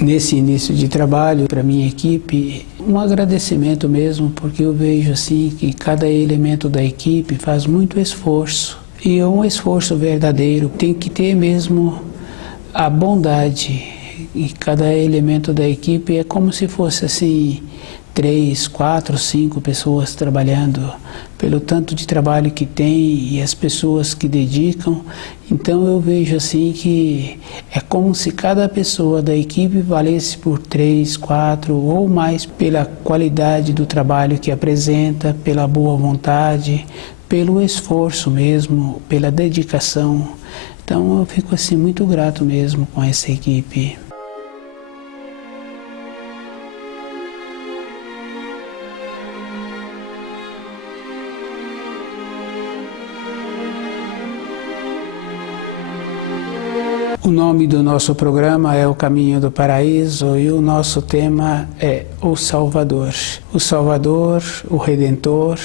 nesse início de trabalho para minha equipe, um agradecimento mesmo, porque eu vejo assim que cada elemento da equipe faz muito esforço, e é um esforço verdadeiro. Tem que ter mesmo a bondade, e cada elemento da equipe é como se fosse assim 3, 4, 5 pessoas trabalhando, pelo tanto de trabalho que tem e as pessoas que dedicam. Então eu vejo assim que é como se cada pessoa da equipe valesse por 3, 4 ou mais, pela qualidade do trabalho que apresenta, pela boa vontade, pelo esforço mesmo, pela dedicação. Então eu fico assim muito grato mesmo com essa equipe. O nome do nosso programa é O Caminho do Paraíso e o nosso tema é o Salvador. O Salvador, o Redentor,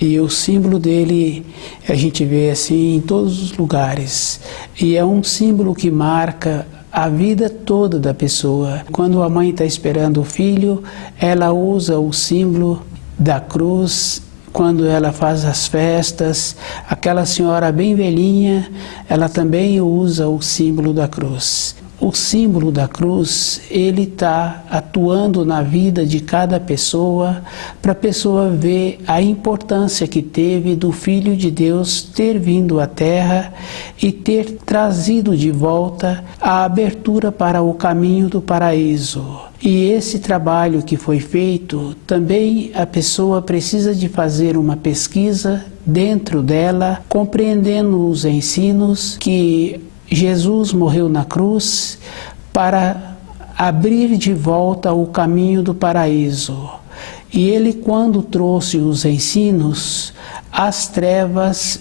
e o símbolo dele a gente vê assim em todos os lugares. E é um símbolo que marca a vida toda da pessoa. Quando a mãe está esperando o filho, ela usa o símbolo da cruz. Quando ela faz as festas, aquela senhora bem velhinha, ela também usa o símbolo da cruz. O símbolo da cruz, ele está atuando na vida de cada pessoa, para a pessoa ver a importância que teve do Filho de Deus ter vindo à Terra e ter trazido de volta a abertura para o caminho do paraíso. E esse trabalho que foi feito, também a pessoa precisa de fazer uma pesquisa dentro dela, compreendendo os ensinos que Jesus morreu na cruz para abrir de volta o caminho do paraíso. E ele, quando trouxe os ensinos, as trevas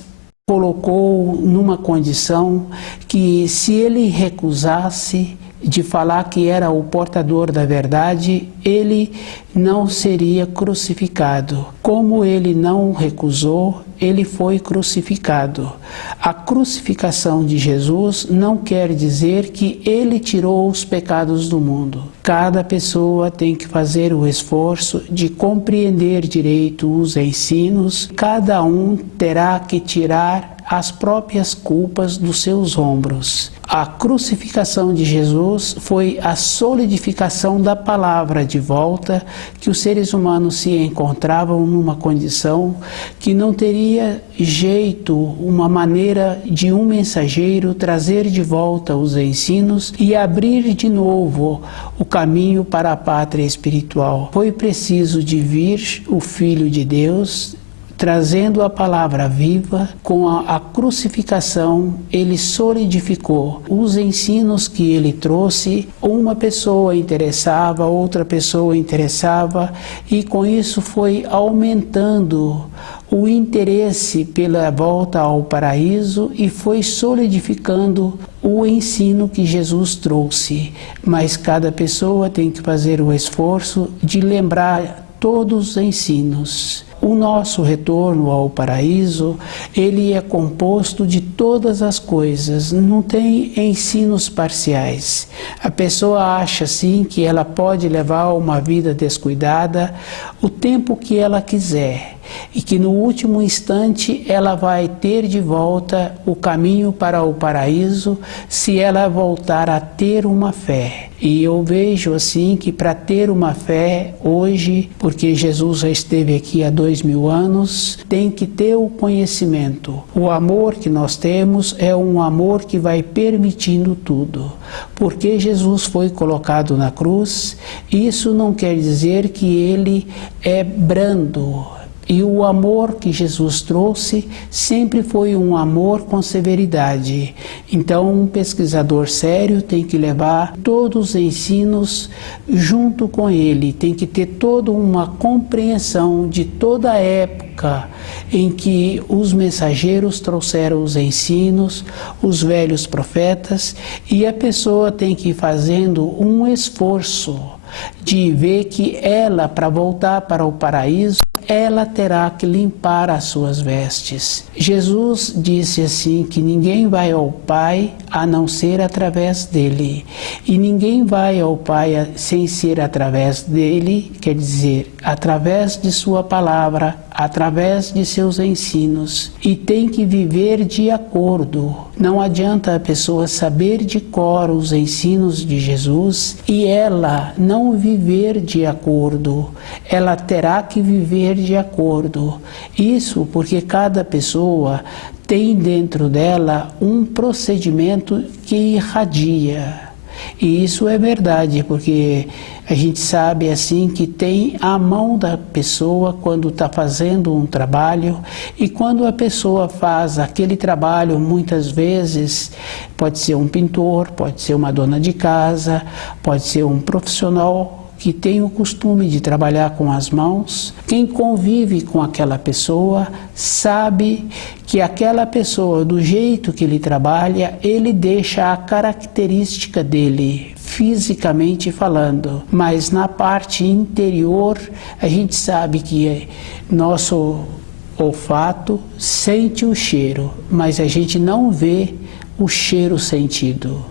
colocou numa condição que, se ele recusasse de falar que era o portador da verdade, ele não seria crucificado. Como ele não recusou, ele foi crucificado. A crucificação de Jesus não quer dizer que ele tirou os pecados do mundo. Cada pessoa tem que fazer o esforço de compreender direito os ensinos. Cada um terá que tirar as próprias culpas dos seus ombros. A crucificação de Jesus foi a solidificação da palavra de volta, que os seres humanos se encontravam numa condição que não teria jeito, uma maneira de um mensageiro trazer de volta os ensinos e abrir de novo o caminho para a pátria espiritual. Foi preciso de vir o Filho de Deus, trazendo a palavra viva. Com a crucificação, ele solidificou os ensinos que ele trouxe. Uma pessoa interessava, outra pessoa interessava, e com isso foi aumentando o interesse pela volta ao paraíso e foi solidificando o ensino que Jesus trouxe. Mas cada pessoa tem que fazer o esforço de lembrar todos os ensinos. O nosso retorno ao paraíso, ele é composto de todas as coisas, não tem ensinos parciais. A pessoa acha sim que ela pode levar uma vida descuidada o tempo que ela quiser, e que no último instante ela vai ter de volta o caminho para o paraíso se ela voltar a ter uma fé. E eu vejo assim que para ter uma fé hoje, porque Jesus já esteve aqui há 2000 anos, tem que ter o conhecimento. O amor que nós temos é um amor que vai permitindo tudo. Porque Jesus foi colocado na cruz, isso não quer dizer que ele é brando. E o amor que Jesus trouxe sempre foi um amor com severidade. Então, um pesquisador sério tem que levar todos os ensinos junto com ele, tem que ter toda uma compreensão de toda a época em que os mensageiros trouxeram os ensinos, os velhos profetas, e a pessoa tem que ir fazendo um esforço de ver que ela, para voltar para o paraíso, ela terá que limpar as suas vestes. Jesus disse assim que ninguém vai ao Pai a não ser através dele. E ninguém vai ao Pai sem ser através dele, quer dizer, através de sua palavra, através de seus ensinos. E tem que viver de acordo. Não adianta a pessoa saber de cor os ensinos de Jesus e ela não viver de acordo. Ela terá que viver de acordo. Isso porque cada pessoa tem dentro dela um procedimento que irradia. E isso é verdade, porque a gente sabe assim que tem a mão da pessoa quando está fazendo um trabalho, e quando a pessoa faz aquele trabalho, muitas vezes pode ser um pintor, pode ser uma dona de casa, pode ser um profissional que tem o costume de trabalhar com as mãos. Quem convive com aquela pessoa sabe que aquela pessoa, do jeito que ele trabalha, ele deixa a característica dele, fisicamente falando. Mas na parte interior, a gente sabe que nosso olfato sente o cheiro, mas a gente não vê o cheiro sentido.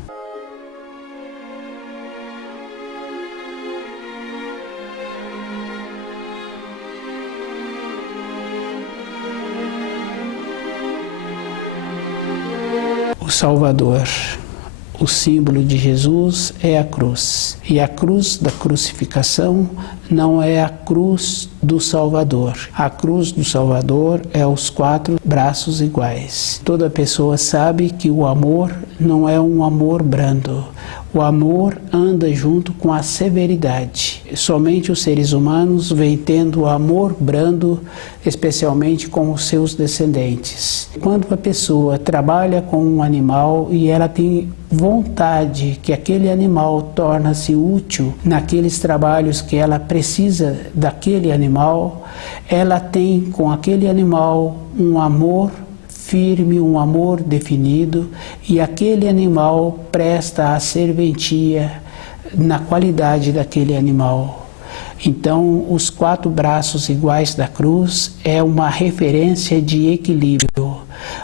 O Salvador, o símbolo de Jesus é a cruz. E a cruz da crucificação não é a cruz do Salvador. A cruz do Salvador é os 4 braços iguais. Toda pessoa sabe que o amor não é um amor brando. O amor anda junto com a severidade. Somente os seres humanos vêm tendo o amor brando, especialmente com os seus descendentes. Quando a pessoa trabalha com um animal e ela tem vontade que aquele animal torne-se útil naqueles trabalhos que ela precisa daquele animal, ela tem com aquele animal um amor firme, um amor definido, e aquele animal presta a serventia na qualidade daquele animal. Então, os 4 braços iguais da cruz é uma referência de equilíbrio,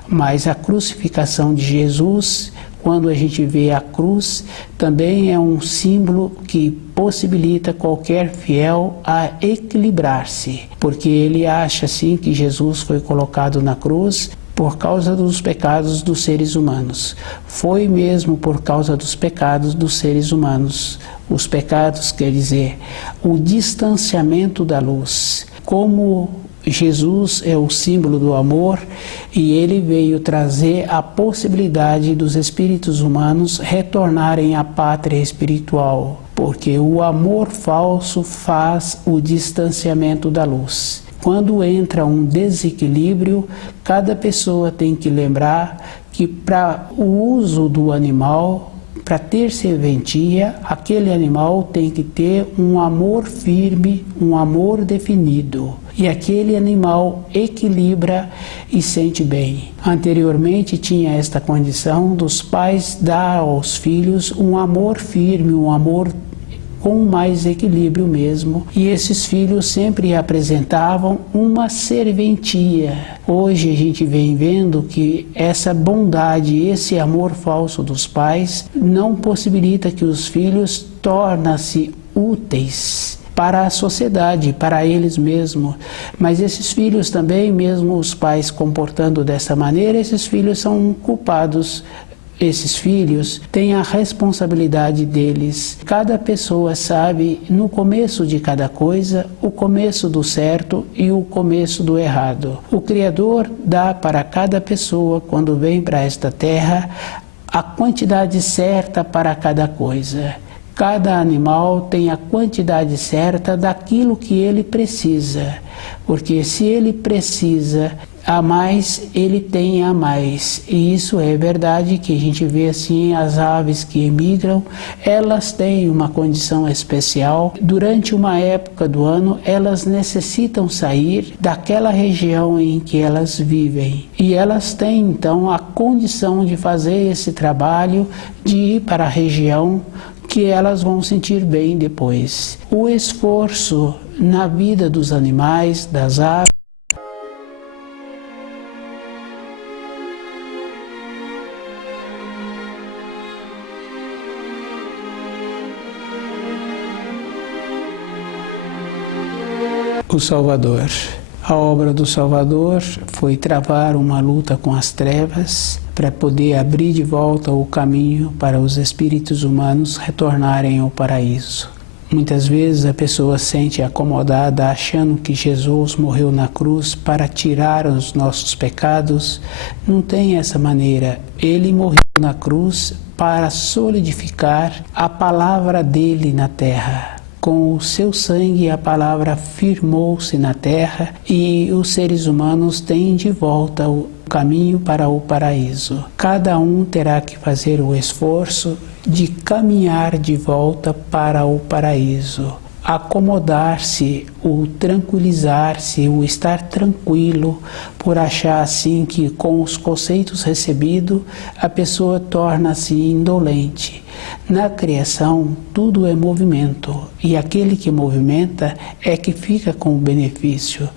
mas a crucificação de Jesus, quando a gente vê a cruz, também é um símbolo que possibilita qualquer fiel a equilibrar-se, porque ele acha assim que Jesus foi colocado na cruz por causa dos pecados dos seres humanos. Foi mesmo por causa dos pecados dos seres humanos. Os pecados quer dizer o distanciamento da luz. Como Jesus é o símbolo do amor e ele veio trazer a possibilidade dos espíritos humanos retornarem à pátria espiritual, porque o amor falso faz o distanciamento da luz. Quando entra um desequilíbrio, cada pessoa tem que lembrar que para o uso do animal, para ter serventia, aquele animal tem que ter um amor firme, um amor definido. E aquele animal equilibra e sente bem. Anteriormente tinha esta condição dos pais dar aos filhos um amor firme, um amor com mais equilíbrio mesmo, e esses filhos sempre apresentavam uma serventia. Hoje a gente vem vendo que essa bondade, esse amor falso dos pais não possibilita que os filhos tornem-se úteis para a sociedade, para eles mesmos. Mas esses filhos também, mesmo os pais comportando dessa maneira, esses filhos são culpados. Esses filhos têm a responsabilidade deles. Cada pessoa sabe, no começo de cada coisa, o começo do certo e o começo do errado. O Criador dá para cada pessoa, quando vem para esta terra, a quantidade certa para cada coisa. Cada animal tem a quantidade certa daquilo que ele precisa, porque se ele precisa a mais, ele tem a mais. E isso é verdade, que a gente vê assim, as aves que emigram, elas têm uma condição especial. Durante uma época do ano, elas necessitam sair daquela região em que elas vivem. E elas têm, então, a condição de fazer esse trabalho, de ir para a região que elas vão sentir bem depois. O esforço na vida dos animais, das aves. O Salvador. A obra do Salvador foi travar uma luta com as trevas para poder abrir de volta o caminho para os espíritos humanos retornarem ao paraíso. Muitas vezes a pessoa se sente acomodada achando que Jesus morreu na cruz para tirar os nossos pecados. Não tem essa maneira. Ele morreu na cruz para solidificar a palavra dele na terra. Com o seu sangue a palavra firmou-se na terra e os seres humanos têm de volta o caminho para o paraíso. Cada um terá que fazer o esforço de caminhar de volta para o paraíso. Acomodar-se, o tranquilizar-se, o estar tranquilo, por achar assim que com os conceitos recebidos a pessoa torna-se indolente. Na criação tudo é movimento e aquele que movimenta é que fica com o benefício.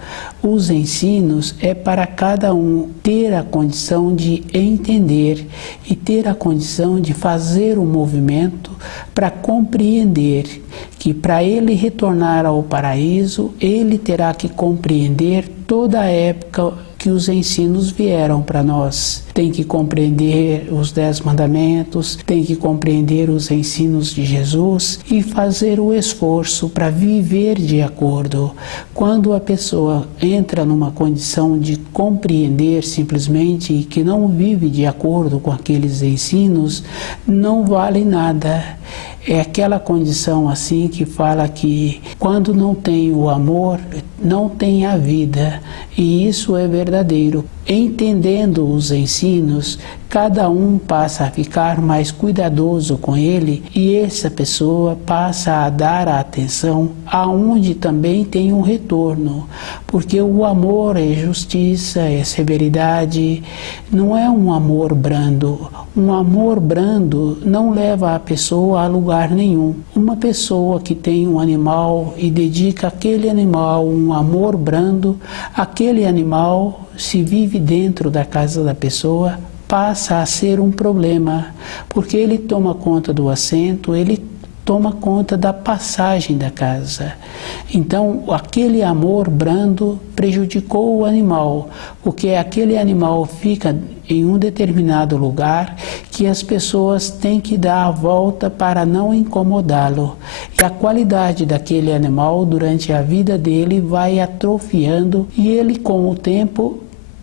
Os ensinos é para cada um ter a condição de entender e ter a condição de fazer o movimento para compreender que para ele retornar ao paraíso, ele terá que compreender toda a época que os ensinos vieram para nós. Tem que compreender os 10 mandamentos, tem que compreender os ensinos de Jesus e fazer o esforço para viver de acordo. Quando a pessoa entra numa condição de compreender simplesmente e que não vive de acordo com aqueles ensinos, não vale nada. É aquela condição assim que fala que quando não tem o amor, não tem a vida. E isso é verdadeiro. Entendendo os ensinos, cada um passa a ficar mais cuidadoso com ele e essa pessoa passa a dar a atenção aonde também tem um retorno. Porque o amor é justiça, é severidade, não é um amor brando. Um amor brando não leva a pessoa a lugar nenhum. Uma pessoa que tem um animal e dedica àquele animal um amor brando, aquele animal, se vive dentro da casa da pessoa, passa a ser um problema, porque ele toma conta do assento, ele toma conta da passagem da casa. Então, aquele amor brando prejudicou o animal, porque aquele animal fica em um determinado lugar que as pessoas têm que dar a volta para não incomodá-lo. E a qualidade daquele animal durante a vida dele vai atrofiando e ele, com o tempo,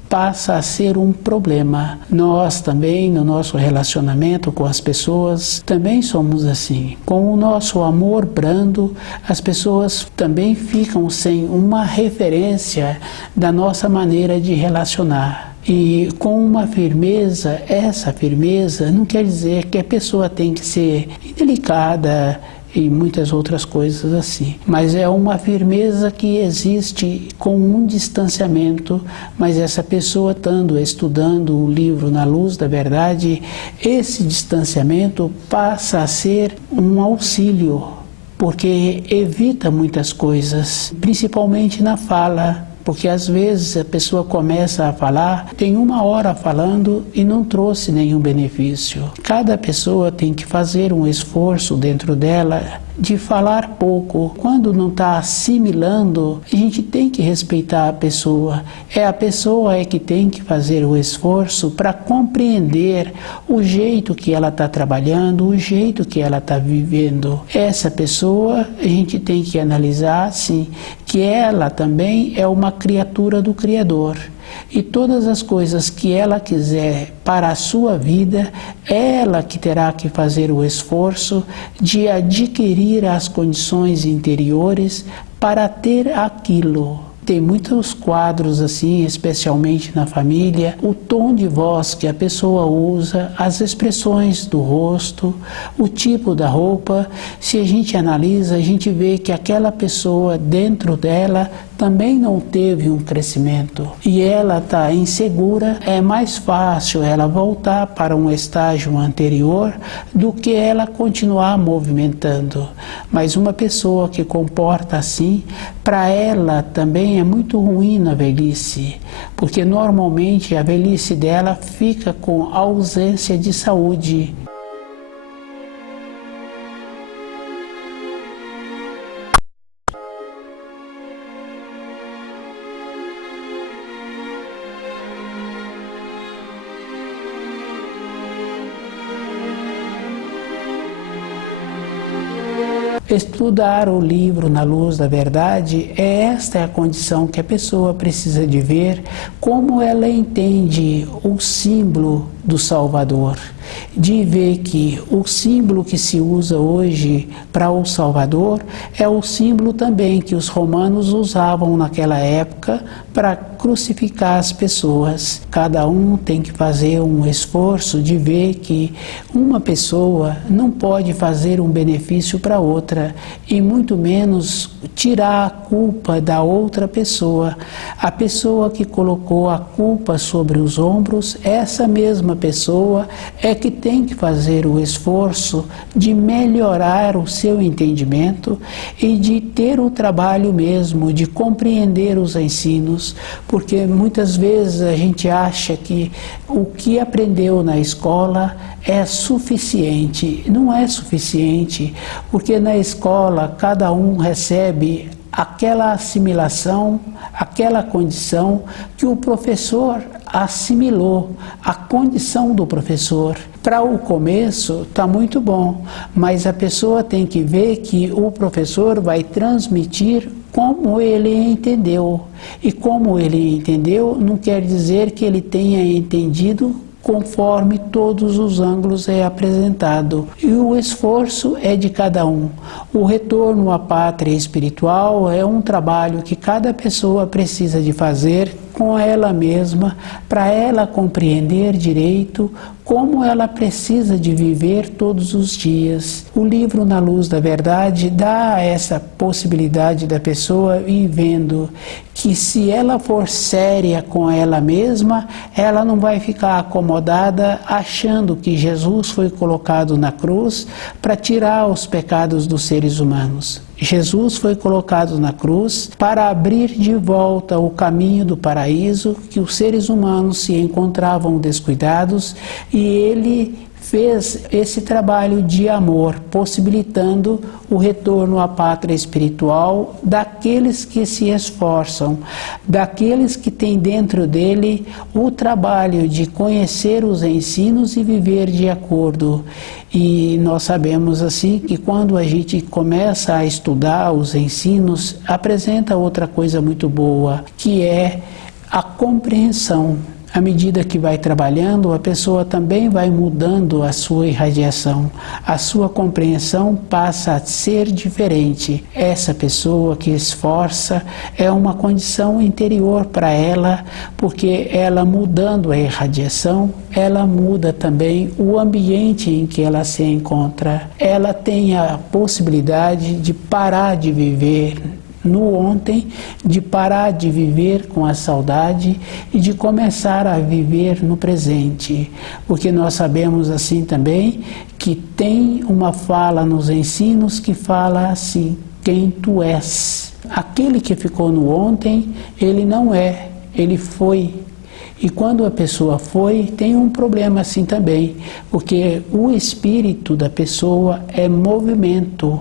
passa a ser um problema. Nós também, no nosso relacionamento com as pessoas, também somos assim. Com o nosso amor brando, as pessoas também ficam sem uma referência da nossa maneira de relacionar. E com uma firmeza, essa firmeza não quer dizer que a pessoa tem que ser indelicada, e muitas outras coisas assim. Mas é uma firmeza que existe com um distanciamento, mas essa pessoa estudando o livro Na Luz da Verdade, esse distanciamento passa a ser um auxílio, porque evita muitas coisas, principalmente na fala. Porque às vezes a pessoa começa a falar, tem 1 hora falando e não trouxe nenhum benefício. Cada pessoa tem que fazer um esforço dentro dela de falar pouco. Quando não está assimilando, a gente tem que respeitar a pessoa. É a pessoa que tem que fazer o esforço para compreender o jeito que ela está trabalhando, o jeito que ela está vivendo. Essa pessoa, a gente tem que analisar, sim, que ela também é uma criatura do Criador. E todas as coisas que ela quiser para a sua vida, ela que terá que fazer o esforço de adquirir as condições interiores para ter aquilo. Tem muitos quadros assim, especialmente na família, o tom de voz que a pessoa usa, as expressões do rosto, o tipo da roupa. Se a gente analisa, a gente vê que aquela pessoa dentro dela também não teve um crescimento e ela está insegura, é mais fácil ela voltar para um estágio anterior do que ela continuar movimentando. Mas uma pessoa que comporta assim, para ela também é muito ruim na velhice, porque normalmente a velhice dela fica com ausência de saúde. Estudar o livro Na Luz da Verdade, esta é a condição que a pessoa precisa de ver como ela entende o símbolo do Salvador, de ver que o símbolo que se usa hoje para o Salvador é o símbolo também que os romanos usavam naquela época para crucificar as pessoas. Cada um tem que fazer um esforço de ver que uma pessoa não pode fazer um benefício para outra e muito menos tirar a culpa da outra pessoa. A pessoa que colocou a culpa sobre os ombros, essa mesma pessoa é que tem que fazer o esforço de melhorar o seu entendimento e de ter o trabalho mesmo, de compreender os ensinos, porque muitas vezes a gente acha que o que aprendeu na escola é suficiente. Não é suficiente, porque na escola cada um recebe aquela assimilação, aquela condição que o professor assimilou, a condição do professor. Para o começo está muito bom, mas a pessoa tem que ver que o professor vai transmitir como ele entendeu. E como ele entendeu não quer dizer que ele tenha entendido conforme todos os ângulos é apresentado. E o esforço é de cada um. O retorno à pátria espiritual é um trabalho que cada pessoa precisa de fazer com ela mesma, para ela compreender direito como ela precisa de viver todos os dias. O livro Na Luz da Verdade dá essa possibilidade da pessoa ir vendo que se ela for séria com ela mesma, ela não vai ficar acomodada achando que Jesus foi colocado na cruz para tirar os pecados dos seres humanos. Jesus foi colocado na cruz para abrir de volta o caminho do paraíso que os seres humanos se encontravam descuidados, e ele fez esse trabalho de amor, possibilitando o retorno à pátria espiritual daqueles que se esforçam, daqueles que têm dentro dele o trabalho de conhecer os ensinos e viver de acordo. E nós sabemos assim que quando a gente começa a estudar os ensinos, apresenta outra coisa muito boa, que é a compreensão. À medida que vai trabalhando, a pessoa também vai mudando a sua irradiação. A sua compreensão passa a ser diferente. Essa pessoa que esforça é uma condição interior para ela, porque ela mudando a irradiação, ela muda também o ambiente em que ela se encontra. Ela tem a possibilidade de parar de viver no ontem, de parar de viver com a saudade e de começar a viver no presente. Porque nós sabemos assim também que tem uma fala nos ensinos que fala assim: quem tu és. Aquele que ficou no ontem, ele não é, ele foi. E quando a pessoa foi, tem um problema assim também, porque o espírito da pessoa é movimento.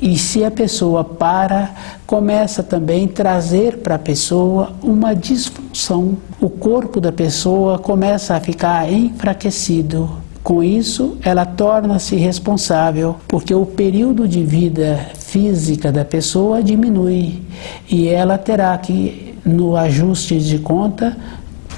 E se a pessoa para, começa também a trazer para a pessoa uma disfunção. O corpo da pessoa começa a ficar enfraquecido. Com isso, ela torna-se responsável, porque o período de vida física da pessoa diminui. E ela terá que, no ajuste de conta,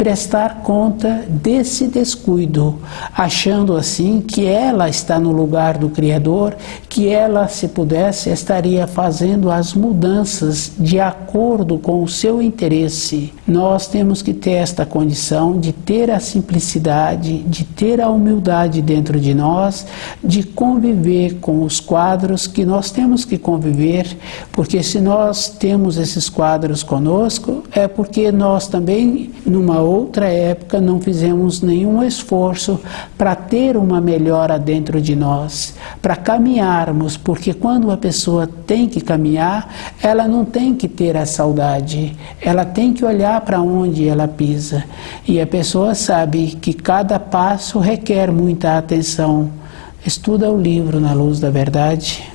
prestar conta desse descuido, achando assim que ela está no lugar do Criador, que ela, se pudesse, estaria fazendo as mudanças de acordo com o seu interesse. Nós temos que ter esta condição de ter a simplicidade, de ter a humildade dentro de nós, de conviver com os quadros que nós temos que conviver, porque se nós temos esses quadros conosco, é porque nós também, numa outra época, não fizemos nenhum esforço para ter uma melhora dentro de nós, para caminharmos, porque quando a pessoa tem que caminhar, ela não tem que ter a saudade, ela tem que olhar para onde ela pisa, e a pessoa sabe que cada passo requer muita atenção. Estuda o livro Na Luz da Verdade.